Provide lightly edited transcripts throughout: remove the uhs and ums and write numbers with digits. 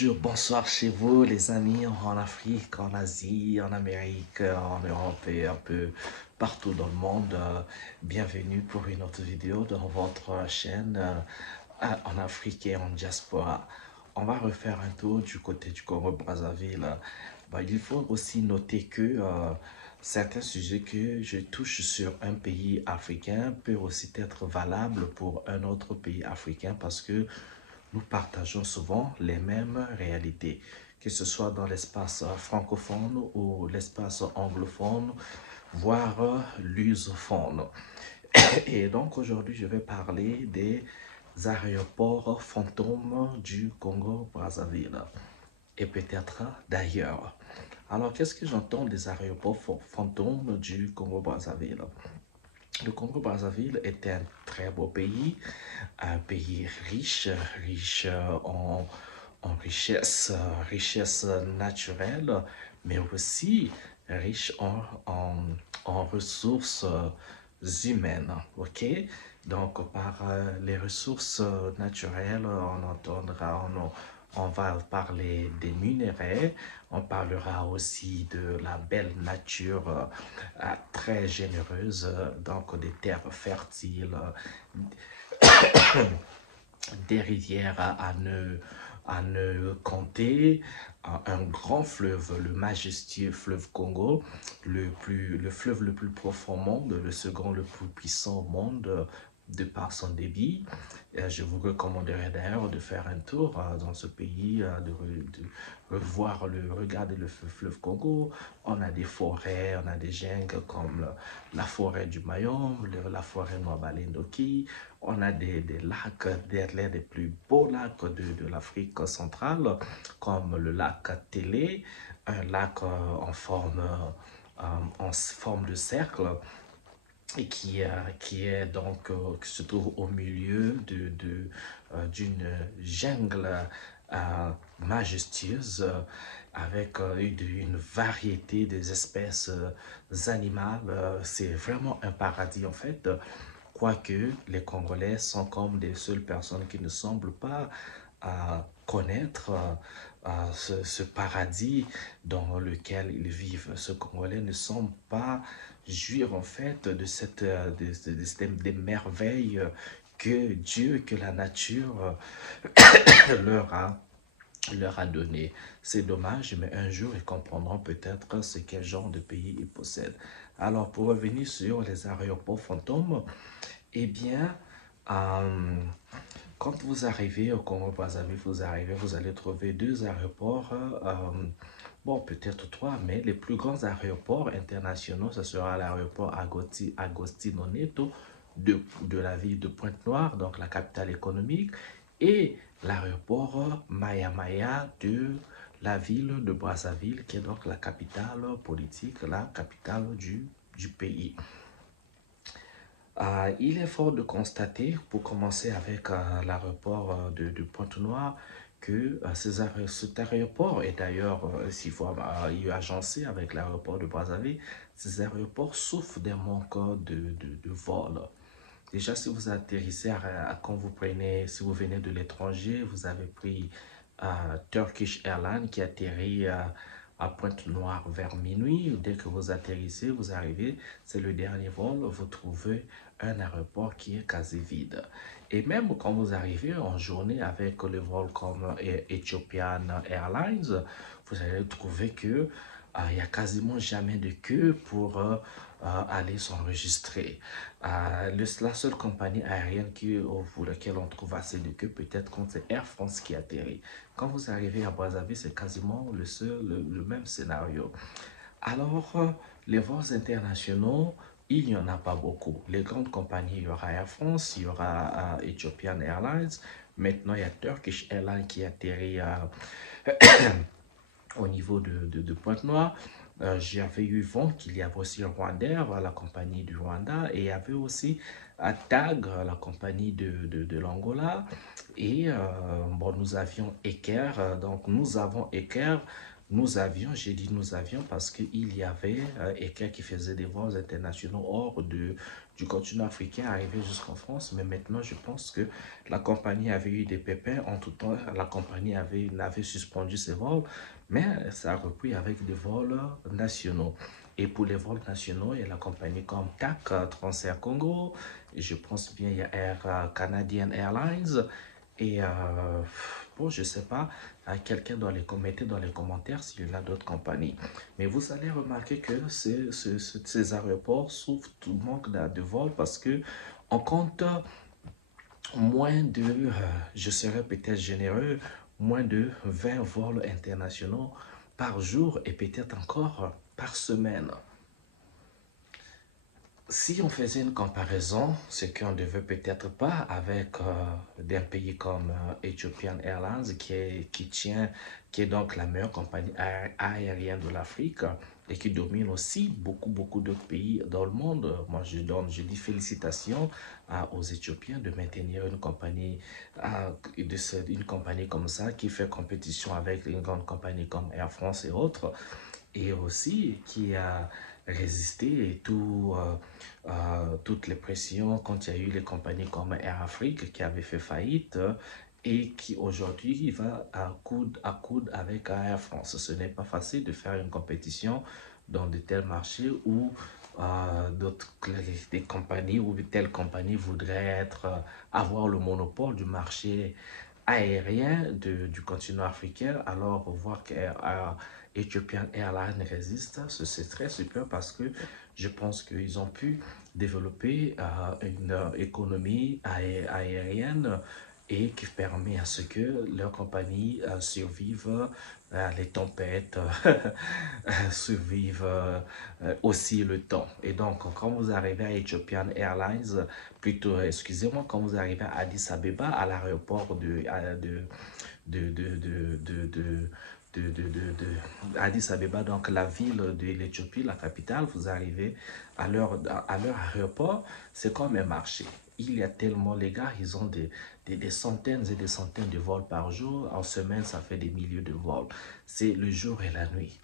Bonjour, bonsoir chez vous les amis en Afrique, en Asie, en Amérique, en Europe et un peu partout dans le monde. Bienvenue pour une autre vidéo dans votre chaîne en Afrique et en diaspora. On va refaire un tour du côté du Congo-Brazzaville. Il faut aussi noter que certains sujets que je touche sur un pays africain peuvent aussi être valables pour un autre pays africain parce que nous partageons souvent les mêmes réalités, que ce soit dans l'espace francophone ou l'espace anglophone, voire lusophone. Et donc aujourd'hui, je vais parler des aéroports fantômes du Congo-Brazzaville et peut-être d'ailleurs. Alors, qu'est-ce que j'entends des aéroports fantômes du Congo-Brazzaville? Le Congo-Brazzaville est un très beau pays, un pays riche en richesse naturelle, mais aussi riche en ressources humaines, ok? Donc, par les ressources naturelles, on va parler des minéraux, on parlera aussi de la belle nature très généreuse, donc des terres fertiles, des rivières à ne compter, un grand fleuve, le majestueux fleuve Congo, le fleuve le plus profond au monde, le second le plus puissant au monde de par son débit. Je vous recommanderais d'ailleurs de faire un tour dans ce pays, regarder le fleuve Congo. On a des forêts, on a des jungles comme la forêt du Mayombe, la forêt Noabalendoki. On a des lacs, l'un des plus beaux lacs de l'Afrique centrale, comme le lac Télé, un lac en forme de cercle et qui est donc qui se trouve au milieu d'une jungle majestueuse avec une variété des espèces animales. C'est vraiment un paradis en fait. Quoique les Congolais sont comme des seules personnes qui ne semblent pas connaître ce paradis dans lequel ils vivent. Ce Congolais ne semble pas jouir en fait des merveilles que Dieu, que la nature leur a donné. C'est dommage, mais un jour, ils comprendront peut-être ce quel genre de pays ils possèdent. Alors, pour revenir sur les aéroports fantômes, eh bien, euh, quand vous arrivez au Congo-Brazzaville, vous allez trouver deux aéroports, bon, peut-être trois, mais les plus grands aéroports internationaux, ce sera l'aéroport Agostino Neto de la ville de Pointe-Noire, donc la capitale économique, et l'aéroport Maya Maya de la ville de Brazzaville, qui est donc la capitale politique, la capitale du pays. Il est fort de constater, pour commencer avec l'aéroport de Pointe-Noire, que cet aéroport est d'ailleurs, s'il faut agencé avec l'aéroport de Brazzaville, ces aéroports souffrent d'un manque de vol. Déjà, si vous atterrissez, quand vous prenez, si vous venez de l'étranger, vous avez pris Turkish Airlines qui atterrit à Pointe-Noire vers minuit. Dès que vous atterrissez, vous arrivez, c'est le dernier vol, vous trouvez un aéroport qui est quasi vide. Et même quand vous arrivez en journée avec le vol comme Ethiopian Airlines, vous allez trouver que il n'y a quasiment jamais de queue pour aller s'enregistrer. La seule compagnie aérienne pour laquelle on trouve assez de queue, peut-être quand c'est Air France qui atterrit. Quand vous arrivez à Brazzaville, c'est quasiment le même scénario. Alors, les vols internationaux, il n'y en a pas beaucoup. Les grandes compagnies, il y aura Air France, il y aura Ethiopian Airlines. Maintenant, il y a Turkish Airlines qui atterrit au niveau de Pointe-Noire. J'avais eu vent qu'il y avait aussi Rwandair, la compagnie du Rwanda, et il y avait aussi TAG, la compagnie de l'Angola. Et bon, nous avions Eker, donc nous avons Eker nous avions, j'ai dit nous avions parce qu'il y avait quelqu'un qui faisait des vols internationaux hors du continent africain arrivé jusqu'en France. Mais maintenant, je pense que la compagnie avait eu des pépins. En tout temps, la compagnie avait suspendu ses vols, mais ça a repris avec des vols nationaux. Et pour les vols nationaux, il y a la compagnie comme TAC, Transair Congo, et je pense bien il y a Air Canadian Airlines, et bon, je sais pas, quelqu'un doit les mettre dans les commentaires s'il y en a d'autres compagnies. Mais vous allez remarquer que ces aéroports souffrent tout manque de vols parce que on compte moins de, je serais peut-être généreux, moins de 20 vols internationaux par jour et peut-être encore par semaine. Si on faisait une comparaison, ce qu'on ne devait peut-être pas avec des pays comme Ethiopian Airlines qui est donc la meilleure compagnie aérienne de l'Afrique et qui domine aussi beaucoup d'autres pays dans le monde. Moi, je dis félicitations aux Éthiopiens de maintenir une compagnie comme ça qui fait compétition avec une grande compagnie comme Air France et autres et aussi qui a résisté toutes les pressions quand il y a eu les compagnies comme Air Afrique qui avaient fait faillite et qui aujourd'hui va à coude avec Air France. Ce n'est pas facile de faire une compétition dans de tels marchés où des compagnies ou telle compagnie voudrait avoir le monopole du marché aérien du continent africain. Alors, voir que Ethiopian Airlines résiste, c'est très super parce que je pense qu'ils ont pu développer une économie aérienne et qui permet à ce que leur compagnie survive les tempêtes, survive aussi le temps. Et donc, quand vous arrivez à Ethiopian Airlines, plutôt, excusez-moi, quand vous arrivez à Addis Abeba, à l'aéroport de, de, de, de, de Addis Abeba, donc la ville de l'Éthiopie, la capitale, vous arrivez à leur aéroport, c'est comme un marché. Il y a tellement, les gars, ils ont des centaines et des centaines de vols par jour. En semaine, ça fait des milliers de vols. C'est le jour et la nuit.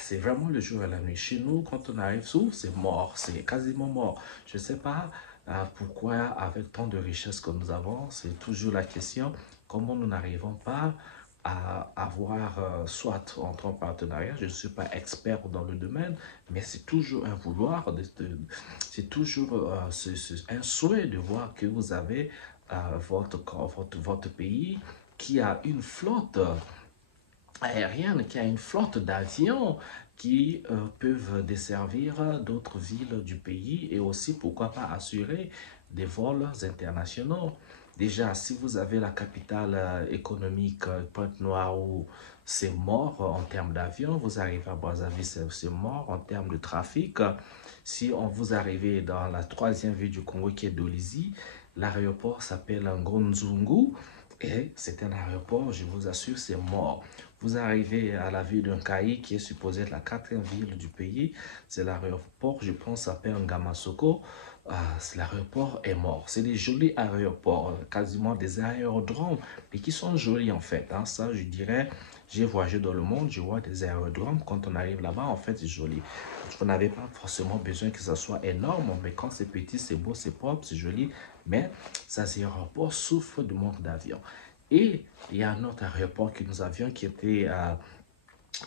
C'est vraiment le jour et la nuit. Chez nous, quand on arrive sous, c'est mort, c'est quasiment mort. Je ne sais pas pourquoi, avec tant de richesses que nous avons, c'est toujours la question, comment nous n'arrivons pas à avoir, soit entre en partenariat, je ne suis pas expert dans le domaine, mais c'est toujours un vouloir, c'est toujours un souhait de voir que vous avez votre pays qui a une flotte aérienne, qui a une flotte d'avions qui peuvent desservir d'autres villes du pays et aussi, pourquoi pas, assurer des vols internationaux. Déjà, si vous avez la capitale économique Pointe-Noire où c'est mort en termes d'avions, vous arrivez à Brazzaville, c'est mort en termes de trafic. Si on vous arrivez dans la troisième ville du Congo qui est Dolisie, l'aéroport s'appelle Ngonzungu et c'est un aéroport, je vous assure, c'est mort. Vous arrivez à la ville d'un Caï qui est supposé être la quatrième ville du pays. C'est l'aéroport, je pense, s'appelle Ngamasoko. L'aéroport est mort. C'est des jolis aéroports, quasiment des aérodromes, mais qui sont jolis en fait. Hein. Ça, je dirais, j'ai voyagé dans le monde, je vois des aérodromes. Quand on arrive là-bas, en fait, c'est joli. Vous n'avez pas forcément besoin que ça soit énorme, mais quand c'est petit, c'est beau, c'est propre, c'est joli. Mais ces aéroports souffrent de manque d'avions. Et il y a un autre aéroport que nous avions qui était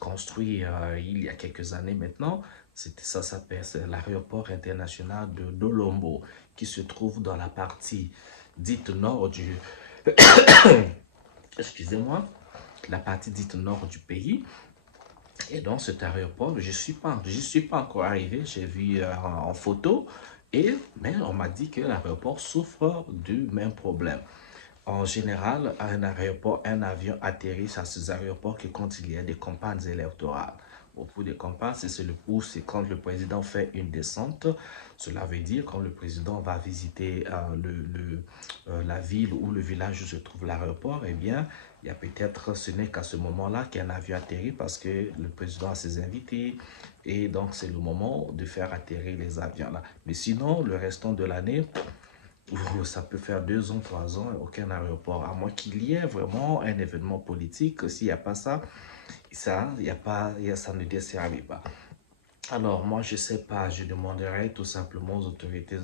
construit il y a quelques années maintenant. Ça s'appelle l'aéroport international de Dolombo qui se trouve dans la partie dite nord du... Excusez-moi, la partie dite nord du pays. Et dans cet aéroport, je suis pas encore arrivé, j'ai vu en photo, mais on m'a dit que l'aéroport souffre du même problème. En général, à un aéroport, un avion atterrit à ces aéroports que quand il y a des campagnes électorales. Au bout des campagnes, c'est quand le président fait une descente. Cela veut dire quand le président va visiter la ville ou le village où se trouve l'aéroport, eh bien, il y a peut-être, ce n'est qu'à ce moment-là qu'un avion atterrit parce que le président a ses invités et donc c'est le moment de faire atterrir les avions là. Mais sinon, le restant de l'année, ça peut faire 2 ans, 3 ans, aucun aéroport. À moins qu'il y ait vraiment un événement politique. S'il n'y a pas ça, ça, ça ne desservit pas. Alors, moi, je sais pas, je demanderai tout simplement aux autorités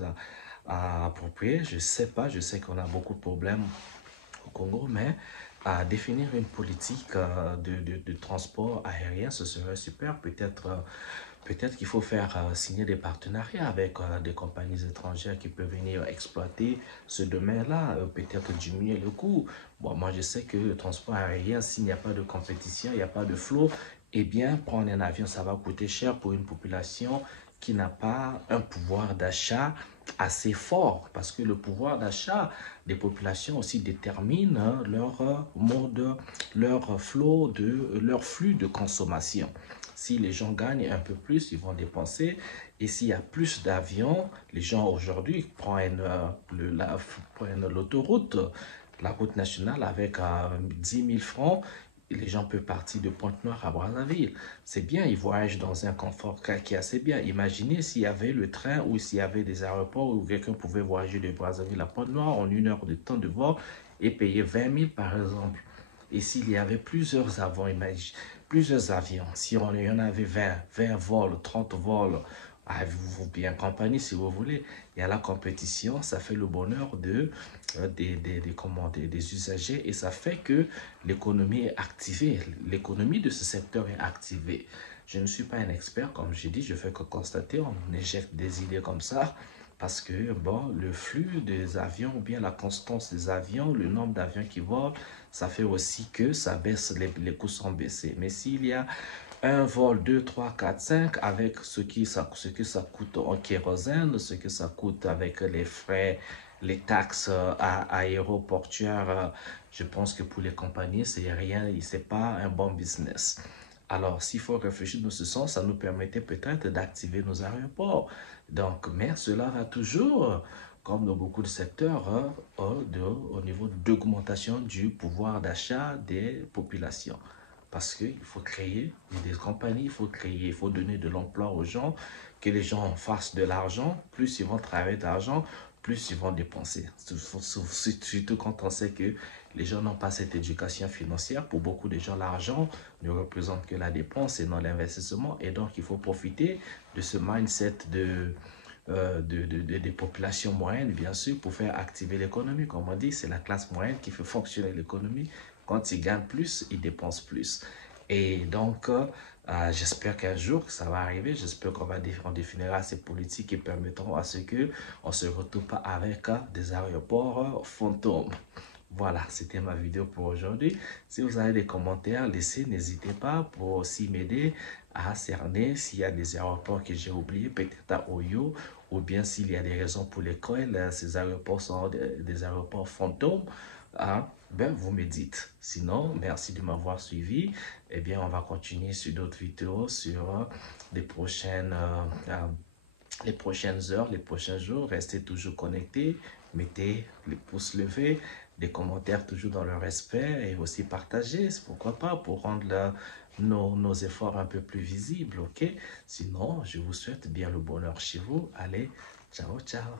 à approprier. Je sais pas, je sais qu'on a beaucoup de problèmes au Congo, mais à définir une politique de transport aérien, ce serait super. Peut-être qu'il faut faire signer des partenariats avec des compagnies étrangères qui peuvent venir exploiter ce domaine-là, peut-être diminuer le coût. Bon, moi, je sais que le transport aérien, s'il n'y a pas de compétition, il n'y a pas de flot, eh bien, prendre un avion, ça va coûter cher pour une population qui n'a pas un pouvoir d'achat assez fort, parce que le pouvoir d'achat des populations aussi détermine leur mode, leur flux de consommation. Si les gens gagnent un peu plus, ils vont dépenser. Et s'il y a plus d'avions, les gens aujourd'hui prennent l'autoroute, la route nationale avec 10 000 francs. Les gens peuvent partir de Pointe-Noire à Brazzaville. C'est bien, ils voyagent dans un confort qui est assez bien. Imaginez s'il y avait le train ou s'il y avait des aéroports où quelqu'un pouvait voyager de Brazzaville à Pointe-Noire en 1 heure de temps de vol et payer 20 000 par exemple. Et s'il y avait plusieurs avions, si on y en avait 20 vols, 30 vols, vous bien compagnie si vous voulez, il y a la compétition, ça fait le bonheur des usagers et ça fait que l'économie est activée, l'économie de ce secteur est activée. Je ne suis pas un expert, comme j'ai dit, je fais que constater, on éjecte des idées comme ça, parce que bon, le flux des avions ou bien la constance des avions, le nombre d'avions qui volent, ça fait aussi que ça baisse, les coûts sont baissés. Mais s'il y a un vol 2, 3, 4, 5 avec ce que ça coûte en kérosène, ce que ça coûte avec les frais, les taxes aéroportuaires, je pense que pour les compagnies, c'est rien, c'est pas un bon business. Alors, s'il faut réfléchir dans ce sens, ça nous permettait peut-être d'activer nos aéroports. Donc, mais cela va toujours, comme dans beaucoup de secteurs, au niveau d'augmentation du pouvoir d'achat des populations. Parce qu'il faut créer des compagnies, il faut donner de l'emploi aux gens, que les gens fassent de l'argent. Plus ils vont travailler de l'argent, plus ils vont dépenser. Surtout quand on sait que les gens n'ont pas cette éducation financière. Pour beaucoup de gens, l'argent ne représente que la dépense et non l'investissement. Et donc, il faut profiter de ce mindset des populations moyennes, bien sûr, pour faire activer l'économie. Comme on dit, c'est la classe moyenne qui fait fonctionner l'économie. Quand ils gagnent plus, ils dépensent plus. Et donc, j'espère qu'un jour, ça va arriver. J'espère qu'on définira ces politiques qui permettront à ce qu'on ne se retrouve pas avec des aéroports fantômes. Voilà, c'était ma vidéo pour aujourd'hui. Si vous avez des commentaires, laissez, n'hésitez pas pour aussi m'aider à cerner s'il y a des aéroports que j'ai oubliés, peut-être à Oyo, ou bien s'il y a des raisons pour lesquelles ces aéroports sont des aéroports fantômes. Ben, vous me dites. Sinon, merci de m'avoir suivi. Eh bien, on va continuer sur d'autres vidéos, sur les prochaines heures, les prochains jours. Restez toujours connectés. Mettez les pouces levés, des commentaires toujours dans le respect et aussi partager, pourquoi pas, pour rendre nos efforts un peu plus visibles, ok? Sinon, je vous souhaite bien le bonheur chez vous. Allez, ciao, ciao.